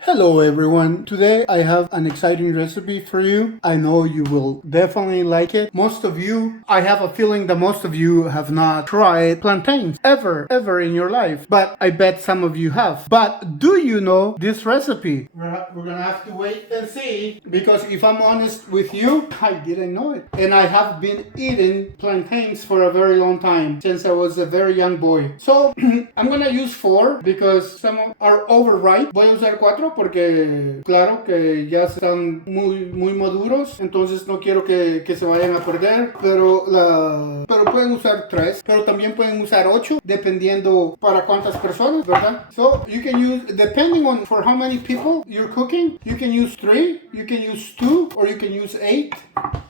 Hello everyone, today I have an exciting recipe for you. I know you will definitely like it. I have a feeling that most of you have not tried plantains ever in your life, but I bet some of you have. But do you know this recipe? We're gonna have to wait and see, because if I'm honest with you, I didn't know it. And I have been eating plantains for a very long time, since I was a very young boy. So I'm gonna use 4 because some are overripe. Voy a usar 4 porque claro que ya están muy maduros, entonces no quiero que se vayan a perder, pero pueden usar 3, pero también pueden usar 8 dependiendo para cuántas personas, ¿verdad? So you can use, depending on for how many people you're cooking, you can use 3, you can use 2, or you can use 8.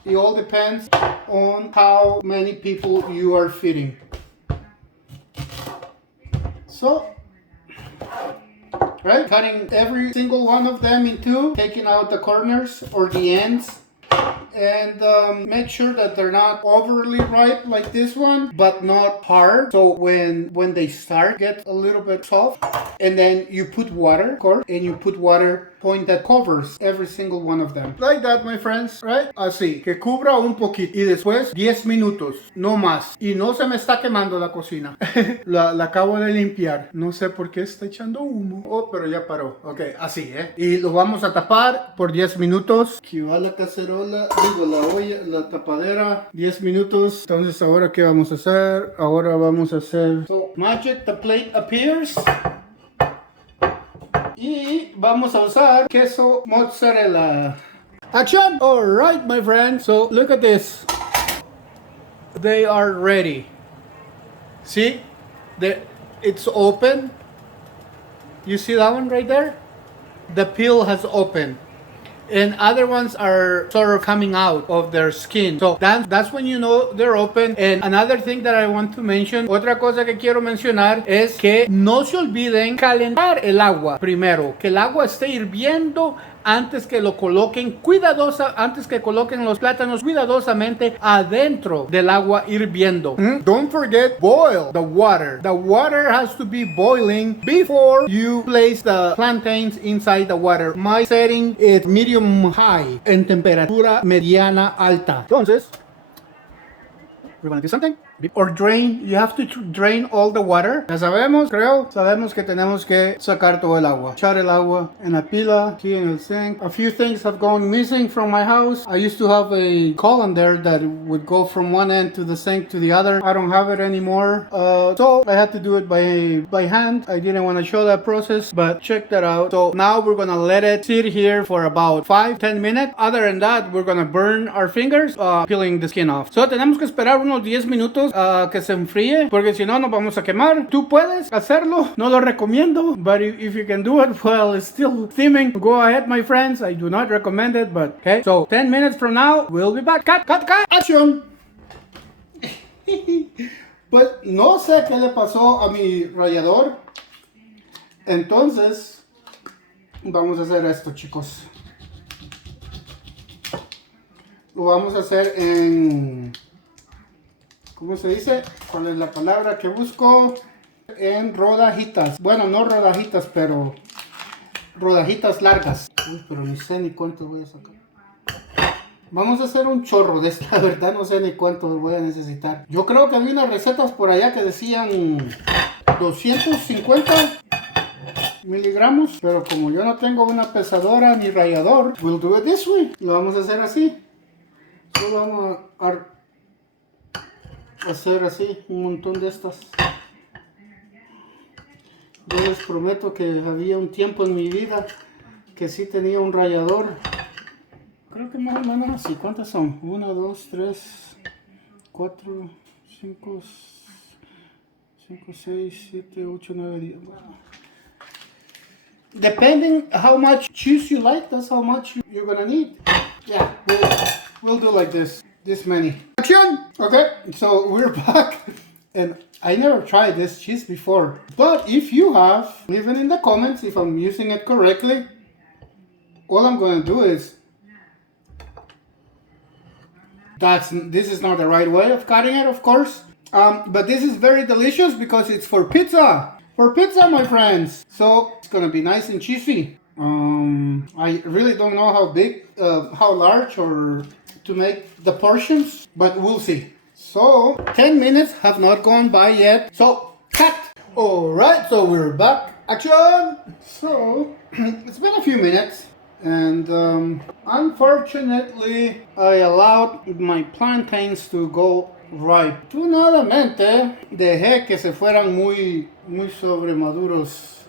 It all depends on how many people you are feeding. So, right, cutting every single one of them in 2, taking out the corners or the ends, and make sure that they're not overly ripe like this one, but not hard. So when they start get a little bit soft, and then you put water, of course, and you put water point that covers every single one of them. Like that, my friends, right? Así, que cubra un poquito. Y después 10 minutos, no más. Y no se me está quemando la cocina. la acabo de limpiar. No sé por qué está echando humo. Oh, pero ya paró. Ok, así, Y lo vamos a tapar por 10 minutos. Aquí va la cacerola, digo, la olla, la tapadera. 10 minutos. Entonces, ¿ahora qué vamos a hacer? Ahora vamos a hacer... So, magic, the plate appears. Y vamos a usar queso mozzarella. Action! Alright, my friends. So look at this. They are ready. See? It's open. You see that one right there? The peel has opened. And other ones are sort of coming out of their skin. So that's when you know they're open. And another thing that I want to mention, otra cosa que quiero mencionar es que no se olviden calentar el agua primero. Que el agua esté hirviendo antes que lo coloquen antes que coloquen los plátanos cuidadosamente adentro del agua hirviendo. Don't forget, boil the water. The water has to be boiling before you place the plantains inside the water. My setting is medium high, en temperatura mediana alta. Entonces, we're gonna do something. Or drain, you have to drain all the water. Ya sabemos que tenemos que sacar todo el agua. Echar el agua en la pila, aquí en el sink. A few things have gone missing from my house. I used to have a column there that would go from one end to the sink to the other. I don't have it anymore. So I had to do it by hand. I didn't want to show that process, but check that out. So now we're gonna let it sit here for about 5-10 minutes. Other than that, we're gonna burn our fingers peeling the skin off. So tenemos que esperar unos 10 minutos que se enfríe, porque si no nos vamos a quemar. Tú puedes hacerlo, no lo recomiendo, but if you can do it while it's still steaming, go ahead, my friends. I do not recommend it, but okay. So 10 minutes from now, we'll be back. Cut, action. Pues no sé qué le pasó a mi rallador, entonces vamos a hacer esto, chicos. Lo vamos a hacer en... ¿Cómo se dice? ¿Cuál es la palabra que busco? En rodajitas. Bueno, no rodajitas, pero rodajitas largas. Uy, pero ni sé ni cuánto voy a sacar. Vamos a hacer un chorro de esta, la verdad no sé ni cuánto voy a necesitar. Yo creo que había unas recetas por allá que decían 250 miligramos, pero como yo no tengo una pesadora ni rallador, we'll do it this way. Lo vamos a hacer así. Solo vamos a hacer así un montón de estas. Yo les prometo que había un tiempo en mi vida que sí tenía un rallador. Creo que más o menos así. ¿Cuántas son? 1, 2, 3, 4, 5, 6, 7, 8, 9, 10. Depending how much cheese you like, that's how much you're gonna need. Yeah, we'll do like this many. Action! Okay, so we're back, and I never tried this cheese before, but if you have, leave it in the comments if I'm using it correctly. All I'm going to do is, this is not the right way of cutting it, of course, but this is very delicious because it's for pizza. For pizza, my friends. So it's going to be nice and cheesy. I really don't know how big, how large or to make the portions, but we'll see. So 10 minutes have not gone by yet. So cut. All right, so we're back. Action. So it's been a few minutes. And unfortunately, I allowed my plantains to go ripe. Afortunadamente, dejé que se fueran muy sobremaduros.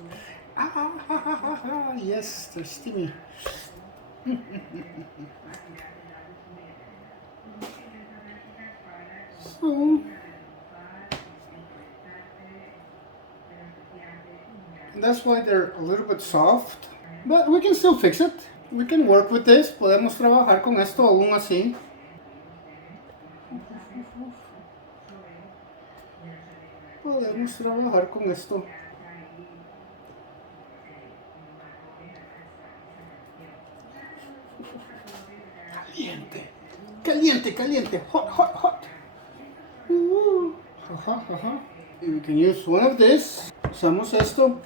Yes, they're steamy. So, that's why they're a little bit soft. But we can still fix it. We can work with this. Podemos trabajar con esto aún así. Podemos trabajar con esto. Caliente. Caliente, caliente. Hot, hot, hot. We can use one of this. Usamos esto.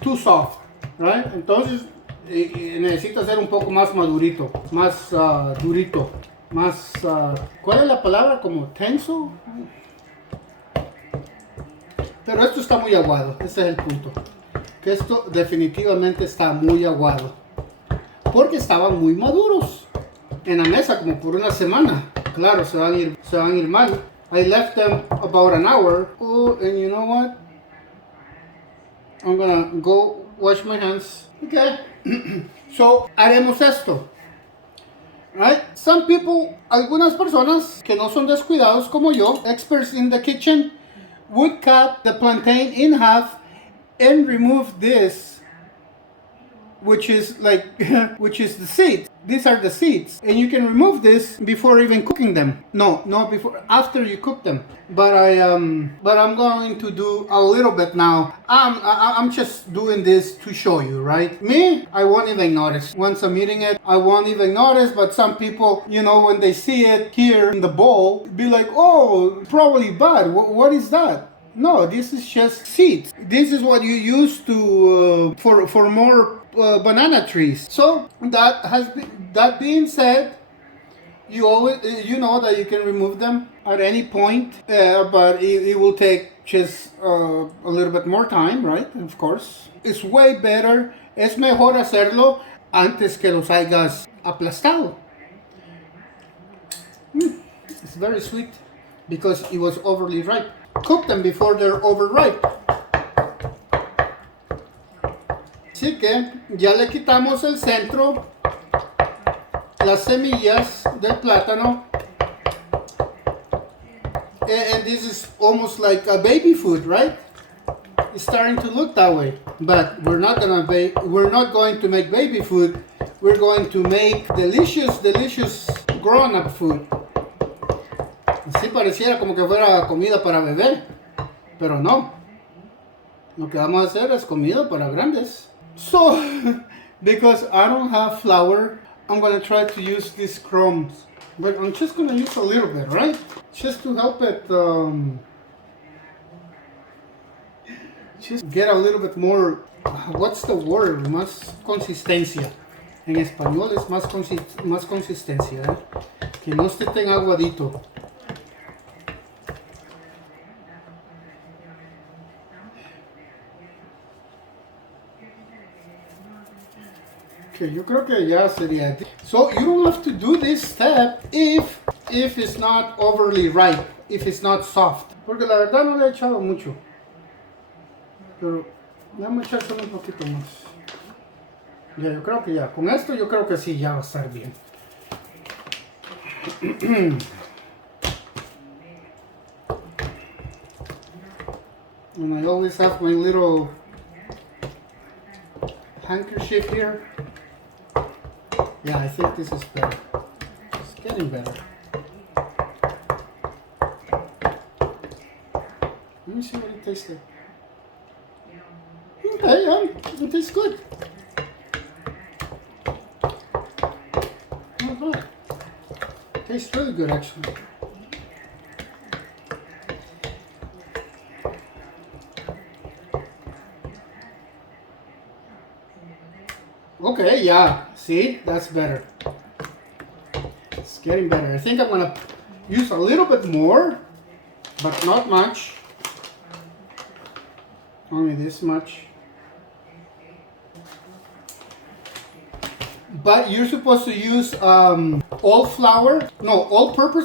Too soft, right? Entonces necesita ser un poco más madurito, más durito, más ¿cuál es la palabra? Como tenso. Pero esto está muy aguado, ese es el punto. Que esto definitivamente está muy aguado. Porque estaban muy maduros en la mesa como por una semana. Claro, se van a ir mal. I left them about an hour. Oh, and you know what? I'm gonna go wash my hands. Okay. So, haremos esto. Right? Some people, algunas personas que no son descuidados como yo, experts in the kitchen, would cut the plantain in half and remove this, which is like, which is the seed. These are the seeds, and you can remove this before even cooking them. No, before, after you cook them. But I'm going to do a little bit now. I'm just doing this to show you, right? Me, I won't even notice. Once I'm eating it, I won't even notice. But some people, you know, when they see it here in the bowl, be like, oh, probably bad. What is that? No, this is just seeds. This is what you use to for more banana trees. So that being said, you always you know that you can remove them at any point, but it will take just a little bit more time, right? Of course, it's way better. Es mejor hacerlo antes que los hayas aplastado. It's very sweet because it was overly ripe. Cook them before they're overripe. Así que ya le quitamos el centro, las semillas del plátano, and this is almost like a baby food, right? It's starting to look that way, but we're not going to make baby food. We're going to make delicious grown-up food. Así pareciera como que fuera comida para bebé, pero no. Lo que vamos a hacer es comida para grandes. So, because I don't have flour, I'm going to try to use these crumbs. But I'm just going to use a little bit, right? Just to help it, just get a little bit more, what's the word? Más consistencia. En español es más consistencia, ¿eh? Que no esté tan aguadito. Okay, yo creo que ya sería. So you don't have to do this step if it's not overly ripe, if it's not soft. Porque la verdad no le he echado mucho. Pero vamos a echar solo un poquito más. Ya, yo creo que ya. Con esto yo creo que sí, ya va a estar bien. And I always have my little handkerchief here. Yeah, I think this is better. It's getting better. Let me see what it tastes like. Okay, yeah, it tastes good. Not bad. Tastes really good actually. Okay, yeah, see, that's better. It's getting better. I think I'm gonna use a little bit more, but not much. Only this much. But you're supposed to use all-purpose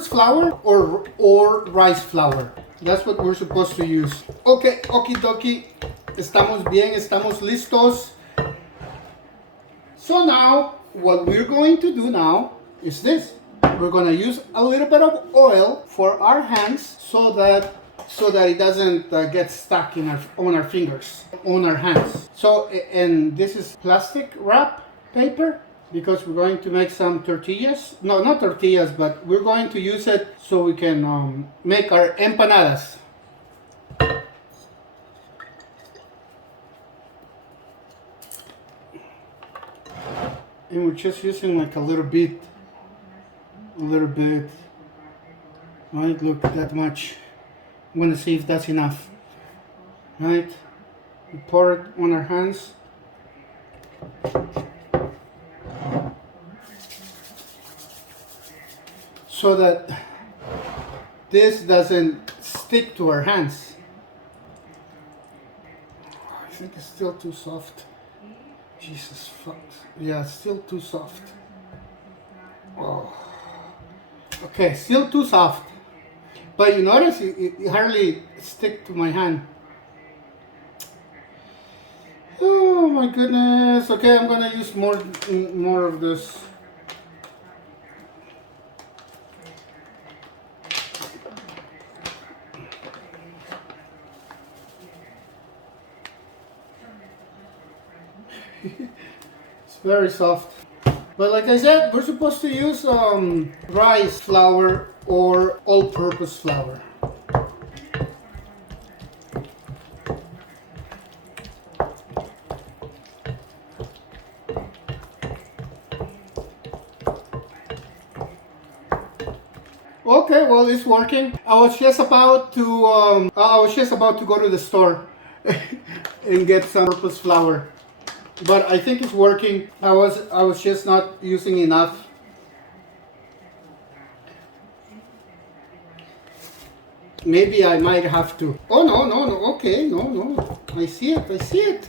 flour or rice flour. That's what we're supposed to use. Okay, okie dokie. Estamos bien, estamos listos. So now, what we're going to do now is this. We're going to use a little bit of oil for our hands so that it doesn't get stuck on our fingers, on our hands. So, and this is plastic wrap paper because we're going to make some tortillas. No, not tortillas, but we're going to use it so we can make our empanadas. And we're just using like a little bit. Right, look, that much. I'm gonna see if that's enough. Right, we pour it on our hands. So that this doesn't stick to our hands. I think it's still too soft. Jesus fuck. Yeah, it's still too soft. Oh. Okay, still too soft. But you notice it hardly stick to my hand. Oh my goodness. Okay, I'm gonna use more of this. It's very soft. But like I said, we're supposed to use rice flour or all-purpose flour. Okay, well, it's working. I was just about to go to the store and get some purpose flour. But I think it's working. I was just not using enough. Maybe I might have to. Oh no. Okay, no. I see it.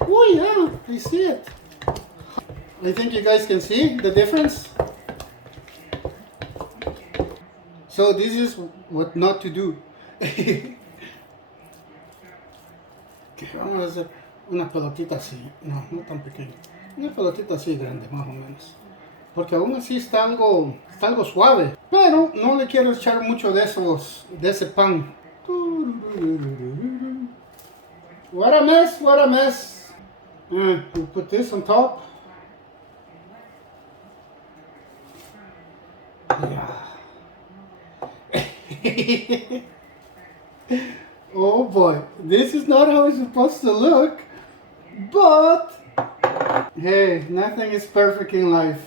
Oh yeah, I see it. I think you guys can see the difference. So this is what not to do. Okay, vamos a hacer una pelotita así, no tan pequeña, una pelotita así grande más o menos, porque aún así está algo suave, pero no le quiero echar mucho de ese pan. What a mess. We'll put this on top. Yeah. Oh boy, this is not how it's supposed to look, but hey, nothing is perfect in life.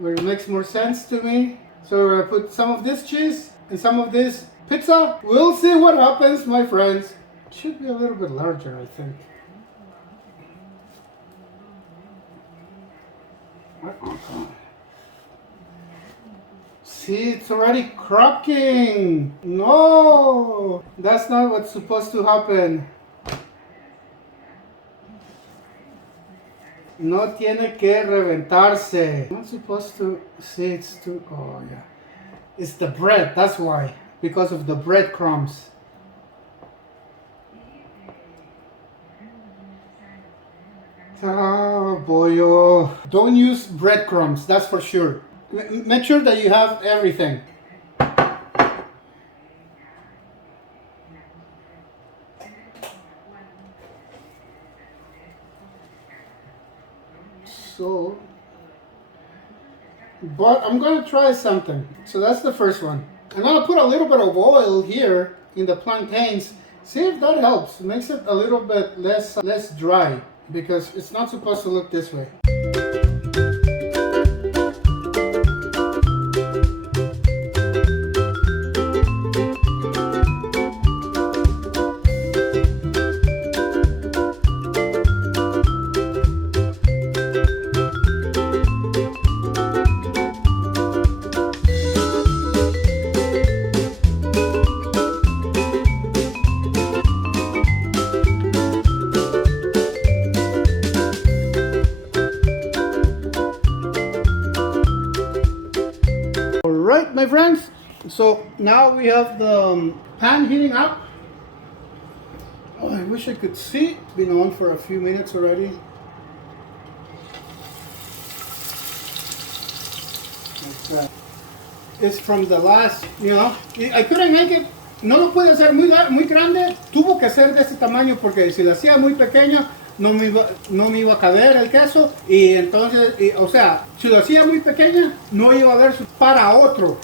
But it makes more sense to me. So we're gonna put some of this cheese and some of this pizza. We'll see what happens, my friends. It should be a little bit larger, I think. See, it's already cracking. No, that's not what's supposed to happen. No tiene que reventarse. Not supposed to. See, it's too. Oh yeah, it's the bread. That's why, because of the breadcrumbs. Oh boy, oh. Don't use breadcrumbs. That's for sure. Make sure that you have everything. So, but I'm going to try something. So that's the first one. I'm going to put a little bit of oil here in the plantains. See if that helps. It makes it a little bit less dry, because it's not supposed to look this way. Alright, my friends, so now we have the pan heating up. Oh, I wish I could see. It's been on for a few minutes already. Like that. It's from the last, you know, I couldn't make it. No lo pude hacer muy grande. Tuvo que ser de este tamaño porque si lo hacía muy pequeño no me iba a caber el queso. Y entonces, o sea, si lo hacía muy pequeña no iba a haber para otro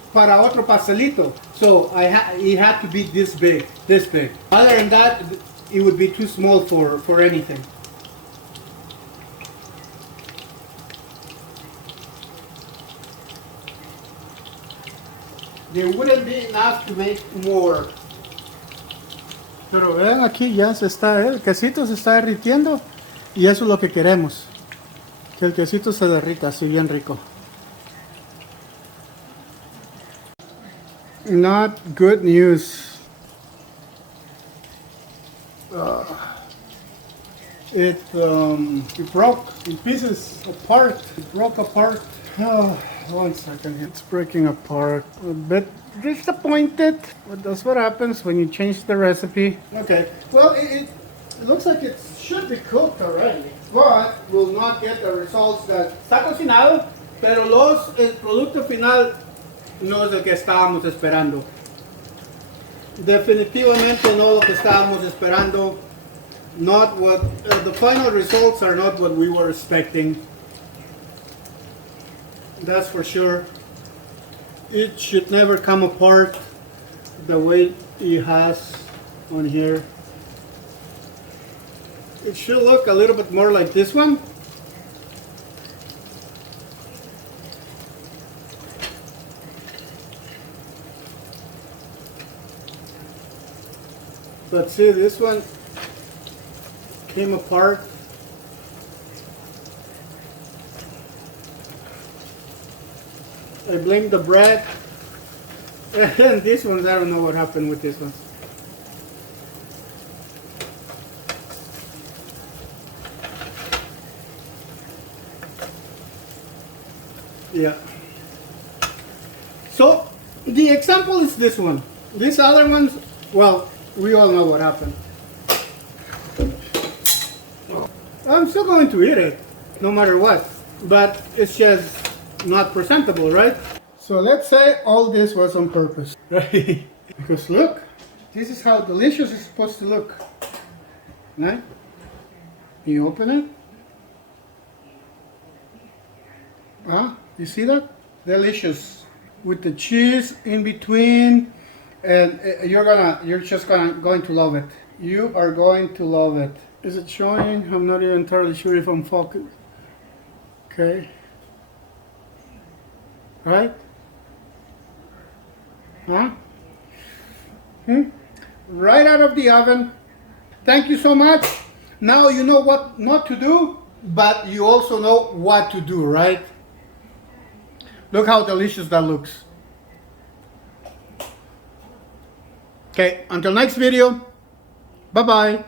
pastelito. So it had to be this big. Other than that, it would be too small for anything. There wouldn't be enough to make more. Pero vean aquí ya el quesito se está derritiendo y eso es lo que queremos. Que el quesito se derrita así bien rico. Not good news. It broke in pieces apart. It broke apart. Oh, 1 second, it's breaking apart. A bit disappointed, but that's what happens when you change the recipe. Okay, well, it looks like it should be cooked already, but we'll not get the results that está cocinado, pero el producto final no es el que estábamos esperando. Definitivamente no lo que estábamos esperando. Not what the final results are not what we were expecting. That's for sure. It should never come apart the way it has on here. It should look a little bit more like this one. But see, this one came apart. I blame the bread. And these ones, I don't know what happened with this one. Yeah. So, the example is this one. These other ones, well, we all know what happened. I'm still going to eat it, no matter what. But it's just not presentable, right? So let's say all this was on purpose, right? Because look, this is how delicious it's supposed to look. Right? You open it. You see that? Delicious. With the cheese in between, and you're just going to love it. You are going to love it. Is it showing? I'm not even entirely sure if I'm focused. Okay. Right? Huh? Right out of the oven. Thank you so much. Now you know what not to do, but you also know what to do, right? Look how delicious that looks. Okay, until next video. Bye-bye.